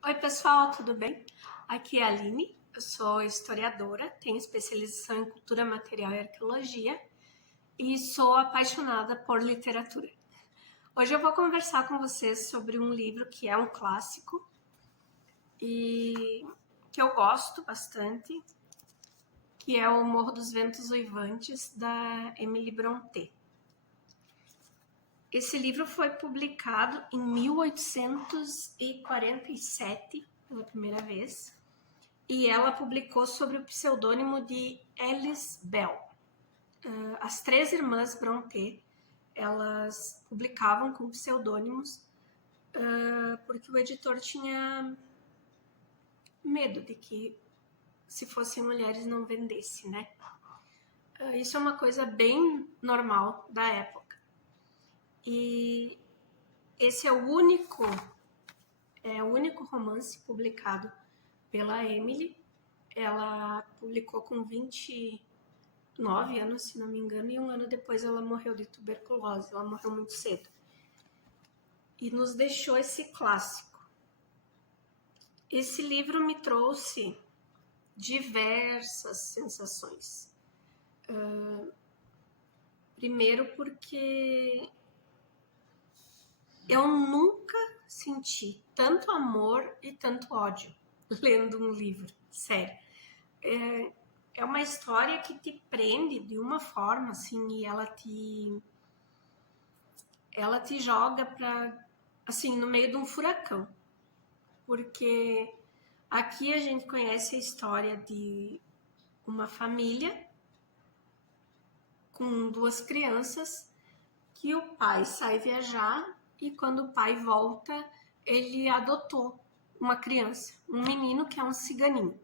Oi, pessoal, tudo bem? Aqui é a Aline, eu sou historiadora, tenho especialização em cultura material e arqueologia e sou apaixonada por literatura. Hoje eu vou conversar com vocês sobre um livro que é um clássico e que eu gosto bastante, que é O Morro dos Ventos Uivantes, da Emily Brontë. Esse livro foi publicado em 1847, pela primeira vez, e ela publicou sob o pseudônimo de Alice Bell. As três irmãs Brontë, elas publicavam com pseudônimos porque o editor tinha medo de que, se fossem mulheres, não vendesse, né? Isso é uma coisa bem normal da época. E esse é o único romance publicado pela Emily. Ela publicou com 29 anos, se não me engano, e um ano depois ela morreu de tuberculose. Ela morreu muito cedo. E nos deixou esse clássico. Esse livro me trouxe diversas sensações. Primeiro porque eu nunca senti tanto amor e tanto ódio lendo um livro, sério. É uma história que te prende de uma forma, assim, e ela te joga para, assim, no meio de um furacão. Porque aqui a gente conhece a história de uma família com duas crianças que o pai sai viajar e quando o pai volta, ele adotou uma criança, um menino que é um ciganinho.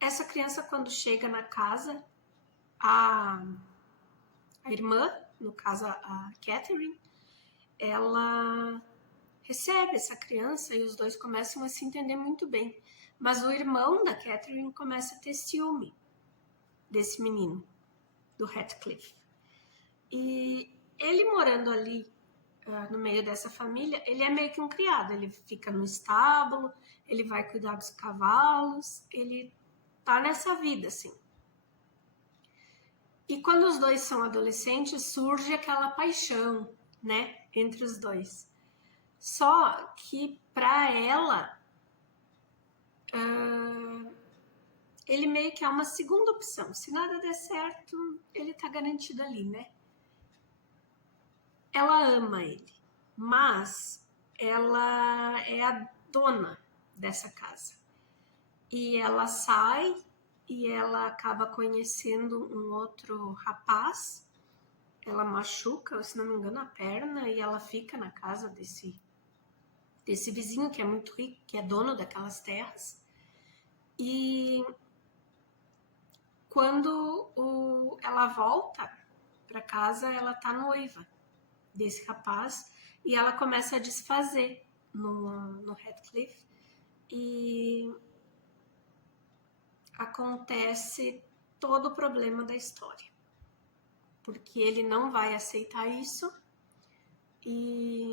Essa criança, quando chega na casa, a irmã, no caso a Catherine, ela recebe essa criança e os dois começam a se entender muito bem. Mas o irmão da Catherine começa a ter ciúme desse menino, do Heathcliff. E ele morando ali no meio dessa família, ele é meio que um criado. Ele fica no estábulo, ele vai cuidar dos cavalos, ele tá nessa vida, assim. E quando os dois são adolescentes, surge aquela paixão, né, entre os dois. Só que para ela, ele meio que é uma segunda opção. Se nada der certo, ele tá garantido ali, né? Ela ama ele, mas ela é a dona dessa casa. E ela sai e ela acaba conhecendo um outro rapaz. Ela machuca, se não me engano, a perna e ela fica na casa desse vizinho que é muito rico, que é dono daquelas terras. E quando ela volta para casa, ela tá noiva desse rapaz e ela começa a desfazer no Heathcliff e acontece todo o problema da história, porque ele não vai aceitar isso e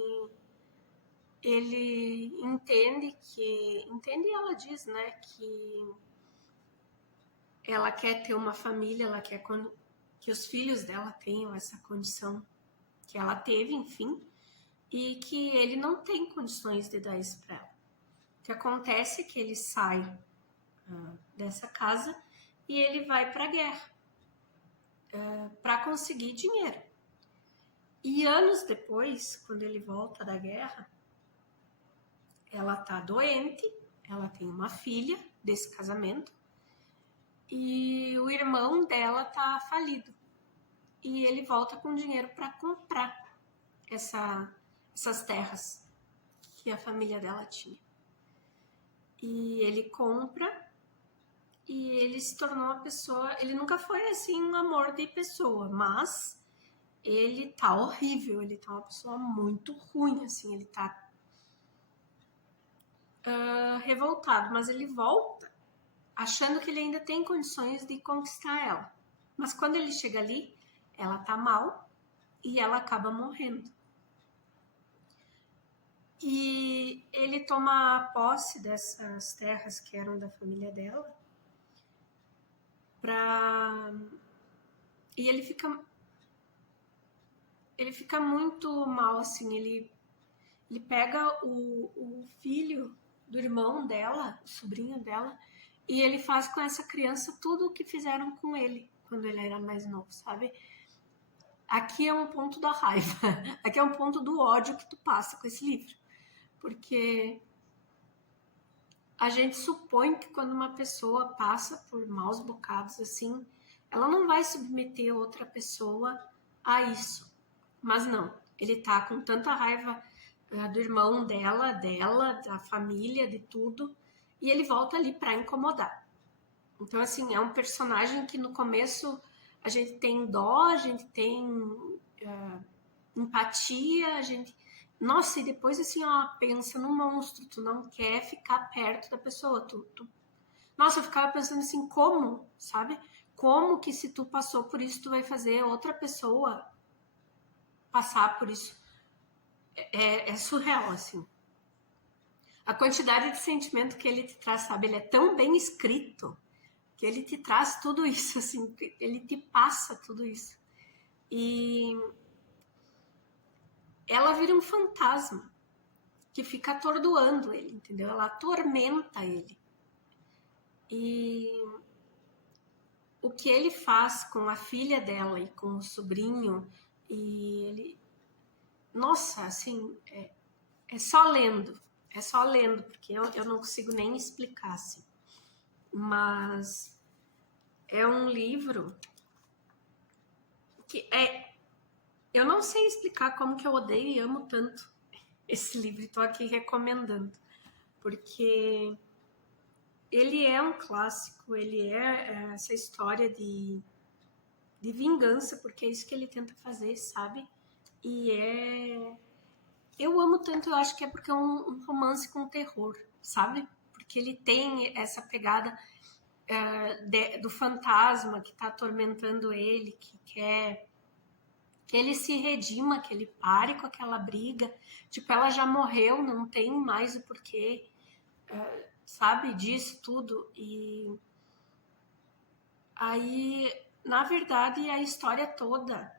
ele entende e ela diz, né, que ela quer ter uma família, ela quer que os filhos dela tenham essa condição que ela teve, enfim, e que ele não tem condições de dar isso para ela. O que acontece é que ele sai dessa casa e ele vai para a guerra para conseguir dinheiro. E anos depois, quando ele volta da guerra, ela tá doente, ela tem uma filha desse casamento e o irmão dela tá falido. E ele volta com dinheiro para comprar essas terras que a família dela tinha. E ele compra e ele se tornou uma pessoa... Ele nunca foi, assim, um amor de pessoa, mas ele tá horrível, ele tá uma pessoa muito ruim, assim, ele tá revoltado, mas ele volta achando que ele ainda tem condições de conquistar ela. Mas quando ele chega ali, ela tá mal e ela acaba morrendo. E ele toma posse dessas terras que eram da família dela, e ele fica muito mal, assim, ele pega o filho do irmão dela, o sobrinho dela, e ele faz com essa criança tudo o que fizeram com ele quando ele era mais novo, sabe? Aqui é um ponto da raiva, aqui é um ponto do ódio que tu passa com esse livro, porque a gente supõe que quando uma pessoa passa por maus bocados assim, ela não vai submeter outra pessoa a isso. Mas não, ele tá com tanta raiva do irmão dela, da família, de tudo, e ele volta ali para incomodar. Então, assim, é um personagem que no começo a gente tem dó, a gente tem empatia, a gente. Nossa, e depois assim, ó, pensa no monstro, tu não quer ficar perto da pessoa. Nossa, eu ficava pensando assim, como, sabe? Como que se tu passou por isso, tu vai fazer outra pessoa passar por isso? É surreal, assim. A quantidade de sentimento que ele te traz, sabe? Ele é tão bem escrito que ele te traz tudo isso, assim, ele te passa tudo isso. E ela vira um fantasma que fica atordoando ele, entendeu? Ela atormenta ele. E o que ele faz com a filha dela e com o sobrinho, e ele. Nossa, assim, é só lendo. É só lendo, porque eu não consigo nem explicar, assim. Mas é um livro que é. Eu não sei explicar como que eu odeio e amo tanto esse livro, e tô aqui recomendando. Porque ele é um clássico, ele é essa história de vingança, porque é isso que ele tenta fazer, sabe? E eu amo tanto, eu acho que é porque é um romance com terror, sabe? Porque ele tem essa pegada do fantasma que tá atormentando ele, que quer que ele se redima, que ele pare com aquela briga. Tipo, ela já morreu, não tem mais o porquê, sabe, disso tudo. E aí, na verdade, a história toda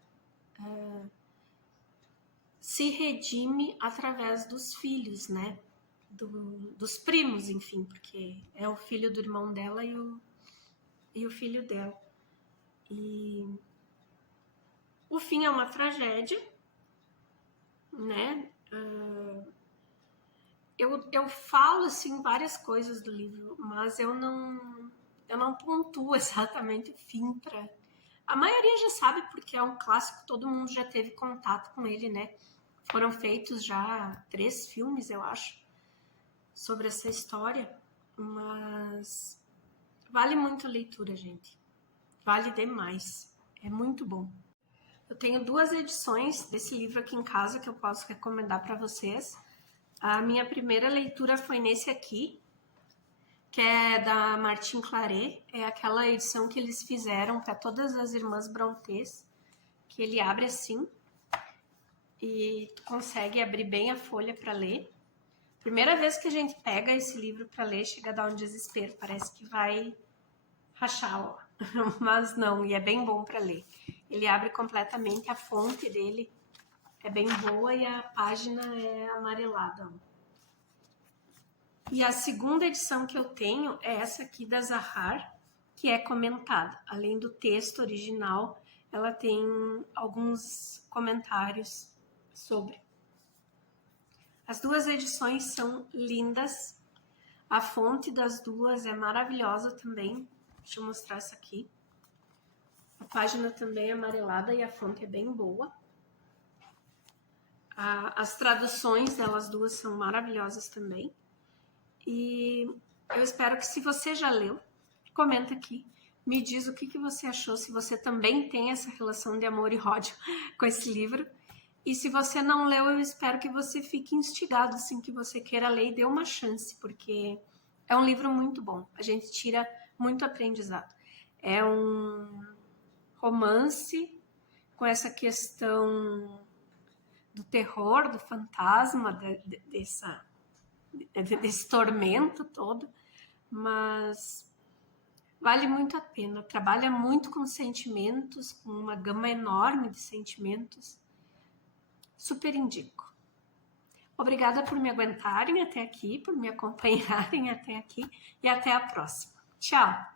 se redime através dos filhos, né? Dos primos, enfim, porque é o filho do irmão dela e o filho dela. E o fim é uma tragédia, né? Eu falo, assim, várias coisas do livro, mas eu não pontuo exatamente o fim para. A maioria já sabe porque é um clássico, todo mundo já teve contato com ele, né? Foram feitos já 3 filmes, eu acho, sobre essa história, mas vale muito a leitura, gente. Vale demais. É muito bom. Eu tenho 2 edições desse livro aqui em casa que eu posso recomendar para vocês. A minha primeira leitura foi nesse aqui, que é da Martin Claret. É aquela edição que eles fizeram para todas as irmãs Brontës, que ele abre assim e tu consegue abrir bem a folha para ler. Primeira vez que a gente pega esse livro para ler, chega a dar um desespero, parece que vai rachar, ó. Mas não, e é bem bom para ler. Ele abre completamente, a fonte dele é bem boa e a página é amarelada. E a segunda edição que eu tenho é essa aqui da Zahar, que é comentada. Além do texto original, ela tem alguns comentários sobre. As 2 edições são lindas. A fonte das 2 é maravilhosa também. Deixa eu mostrar essa aqui. A página também é amarelada e a fonte é bem boa. As traduções delas 2 são maravilhosas também. E eu espero que, se você já leu, comenta aqui, me diz o que você achou, se você também tem essa relação de amor e ódio com esse livro. E se você não leu, eu espero que você fique instigado, assim, que você queira ler e dê uma chance, porque é um livro muito bom. A gente tira muito aprendizado. É um romance com essa questão do terror, do fantasma, desse tormento todo, mas vale muito a pena. Trabalha muito com sentimentos, com uma gama enorme de sentimentos. Super indico. Obrigada por me aguentarem até aqui, por me acompanharem até aqui, e até a próxima. Tchau!